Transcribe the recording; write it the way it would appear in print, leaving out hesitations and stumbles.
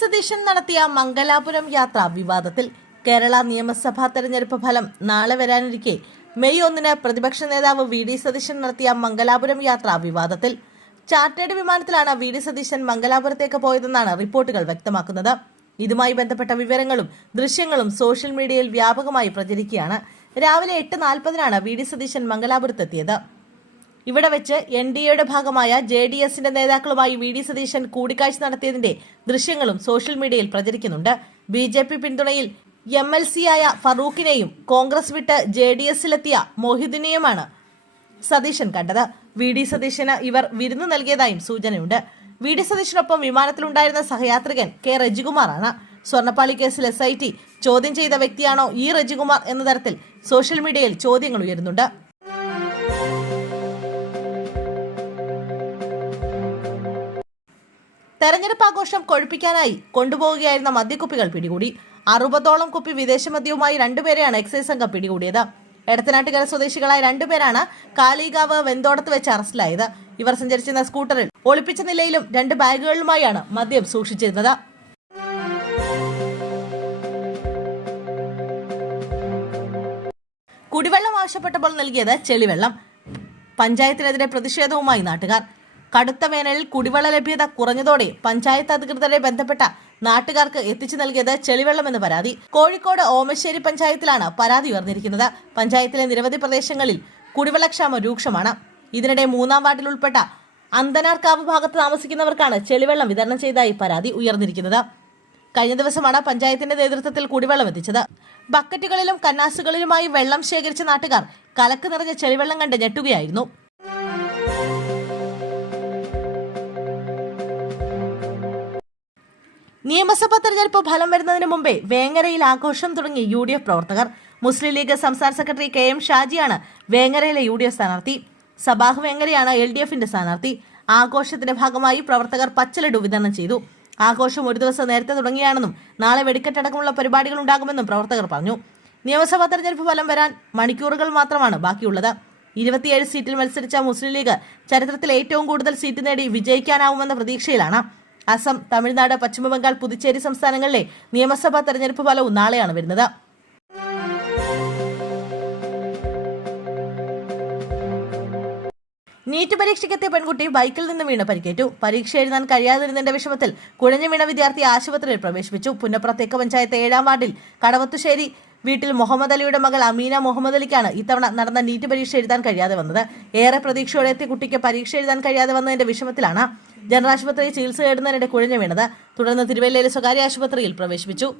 സതീശൻ നടത്തിയ മംഗലാപുരം യാത്ര വിവാദത്തിൽ. കേരള നിയമസഭാ തെരഞ്ഞെടുപ്പ് ഫലം നാളെ വരാനിരിക്കെ മെയ് 1 പ്രതിപക്ഷ നേതാവ് വി.ഡി. സതീശൻ നടത്തിയ മംഗലാപുരം യാത്ര വിവാദത്തിൽ. ചാർട്ടേഡ് വിമാനത്തിലാണ് വി.ഡി. സതീശൻ മംഗലാപുരത്തേക്ക് പോയതെന്നാണ് റിപ്പോർട്ടുകൾ വ്യക്തമാക്കുന്നത്. ഇതുമായി ബന്ധപ്പെട്ട വിവരങ്ങളും ദൃശ്യങ്ങളും സോഷ്യൽ മീഡിയയിൽ വ്യാപകമായി പ്രചരിക്കുകയാണ്. രാവിലെ 8:40-നാണ് വി.ഡി. സതീശൻ മംഗലാപുരത്തെത്തിയത്. ഇവിടെ വെച്ച് NDAയുടെ ഭാഗമായ JDSന്റെ നേതാക്കളുമായി വി.ഡി. സതീശൻ കൂടിക്കാഴ്ച നടത്തിയതിന്റെ ദൃശ്യങ്ങളും സോഷ്യൽ മീഡിയയിൽ പ്രചരിക്കുന്നുണ്ട്. BJP പിന്തുണയിൽ MLC-യായ ഫറൂഖിനെയും കോൺഗ്രസ് വിട്ട് JDSലെത്തിയ മൊഹിദ്ദീനെയുമാണ് സതീശൻ കണ്ടത്. വി.ഡി. സതീശന് ഇവർ വിരുന്ന് നൽകിയതായും സൂചനയുണ്ട്. വി.ഡി. സതീശനൊപ്പം വിമാനത്തിലുണ്ടായിരുന്ന സഹയാത്രികൻ K. റജികുമാറാണ്. സ്വർണ്ണപ്പാളി കേസിൽ SIT ചോദ്യം ചെയ്ത വ്യക്തിയാണോ ഈ റജികുമാർ എന്ന തരത്തിൽ സോഷ്യൽ മീഡിയയിൽ ചോദ്യങ്ങൾ ഉയരുന്നുണ്ട്. തെരഞ്ഞെടുപ്പ് ആഘോഷം കൊഴുപ്പിക്കാനായി കൊണ്ടുപോവുകയായിരുന്ന മദ്യക്കുപ്പികൾ പിടികൂടി. 60ഓളം കുപ്പി വിദേശ മദ്യവുമായി 2 പേരെയാണ് എക്സൈസ് സംഘം പിടികൂടിയത്. എടത്തനാട്ടുകര സ്വദേശികളായ 2 പേരാണ് കാളികാവ് വെന്തോടത്ത് വെച്ച് അറസ്റ്റിലായത്. ഇവർ സഞ്ചരിച്ചിരുന്ന സ്കൂട്ടറിൽ ഒളിപ്പിച്ച നിലയിലും 2 ബാഗുകളുമായാണ് മദ്യം സൂക്ഷിച്ചിരുന്നത്. കുടിവെള്ളം ആവശ്യപ്പെട്ടപ്പോൾ നൽകിയത് ചെളിവെള്ളം. പഞ്ചായത്തിനെതിരെ പ്രതിഷേധവുമായി നാട്ടുകാർ. കടുത്ത വേനലിൽ കുടിവെള്ള ലഭ്യത കുറഞ്ഞതോടെ പഞ്ചായത്ത് അധികൃതരെ ബന്ധപ്പെട്ട നാട്ടുകാർക്ക് എത്തിച്ചു നൽകിയത് ചെളിവെള്ളമെന്ന് പരാതി. കോഴിക്കോട് ഓമശ്ശേരി പഞ്ചായത്തിലാണ് പരാതി ഉയർന്നിരിക്കുന്നത്. പഞ്ചായത്തിലെ നിരവധി പ്രദേശങ്ങളിൽ കുടിവെള്ളക്ഷാമം രൂക്ഷമാണ്. ഇതിനിടെ 3-ാം വാർഡിൽ ഉൾപ്പെട്ട അന്തനാർക്കാവ് ഭാഗത്ത് താമസിക്കുന്നവർക്കാണ് ചെളിവെള്ളം വിതരണം ചെയ്തതായി പരാതി ഉയർന്നിരിക്കുന്നത്. കഴിഞ്ഞ ദിവസമാണ് പഞ്ചായത്തിന്റെ നേതൃത്വത്തിൽ കുടിവെള്ളം എത്തിച്ചത്. ബക്കറ്റുകളിലും കന്നാസുകളിലുമായി വെള്ളം ശേഖരിച്ച നാട്ടുകാർ കലക്ക് നിറഞ്ഞ ചെളിവെള്ളം കണ്ട് ഞെട്ടുകയായിരുന്നു. നിയമസഭാ തെരഞ്ഞെടുപ്പ് ഫലം വരുന്നതിന് മുമ്പേ വേങ്ങരയിൽ ആഘോഷം തുടങ്ങി UDF പ്രവർത്തകർ. മുസ്ലിം ലീഗ് സംസ്ഥാന സെക്രട്ടറി KM ഷാജിയാണ് വേങ്ങരയിലെ UDF സ്ഥാനാർത്ഥി. സബാഹ് വേങ്ങരയാണ് LDFന്റെ സ്ഥാനാർത്ഥി. ആഘോഷത്തിന്റെ ഭാഗമായി പ്രവർത്തകർ പച്ചലഡു വിതരണം ചെയ്തു. ആഘോഷം ഒരു ദിവസം നേരത്തെ തുടങ്ങിയാണെന്നും നാളെ വെടിക്കെട്ടടക്കമുള്ള പരിപാടികൾ ഉണ്ടാകുമെന്നും പ്രവർത്തകർ പറഞ്ഞു. നിയമസഭാ തെരഞ്ഞെടുപ്പ് ഫലം വരാൻ മണിക്കൂറുകൾ മാത്രമാണ് ബാക്കിയുള്ളത്. 27 സീറ്റിൽ മത്സരിച്ച മുസ്ലിം ലീഗ് ചരിത്രത്തിൽ ഏറ്റവും കൂടുതൽ സീറ്റ് നേടി വിജയിക്കാനാവുമെന്ന പ്രതീക്ഷയിലാണ്. അസം, തമിഴ്നാട്, പശ്ചിമബംഗാൾ, പുതുച്ചേരി സംസ്ഥാനങ്ങളിലെ നിയമസഭാ തെരഞ്ഞെടുപ്പ് ഫലവും നാളെയാണ് വരുന്നത്. നീറ്റ് പരീക്ഷയ്ക്കെത്തിയ പെൺകുട്ടി ബൈക്കിൽ നിന്ന് വീണ് പരിക്കേറ്റു. പരീക്ഷ എഴുതാൻ കഴിയാതിരുന്നതിന്റെ വിഷമത്തിൽ കുഴഞ്ഞു വീണ വിദ്യാർത്ഥി ആശുപത്രിയിൽ പ്രവേശിപ്പിച്ചു. പുന്നപ്ര തെക്ക് പഞ്ചായത്ത് 7-ാം വാർഡിൽ കടവത്തുശ്ശേരി വീട്ടിൽ മുഹമ്മദ് അലിയുടെ മകൾ അമീന മുഹമ്മദ് അലിക്കാണ് ഇത്തവണ നടന്ന നീറ്റ് പരീക്ഷ എഴുതാൻ കഴിയാതെ വന്നത്. ഏറെ പ്രതീക്ഷയോടെ എത്തിയ കുട്ടിക്ക് പരീക്ഷ എഴുതാൻ കഴിയാതെ വന്നതിന്റെ വിഷമത്തിലാണ് ജനറൽ ആശുപത്രിയിൽ ചികിത്സ തേടുന്നതിനിടെ കുഴഞ്ഞു വീണത്. തുടർന്ന് തിരുവല്ലയിലെ സ്വകാര്യ ആശുപത്രിയിൽ പ്രവേശിപ്പിച്ചു.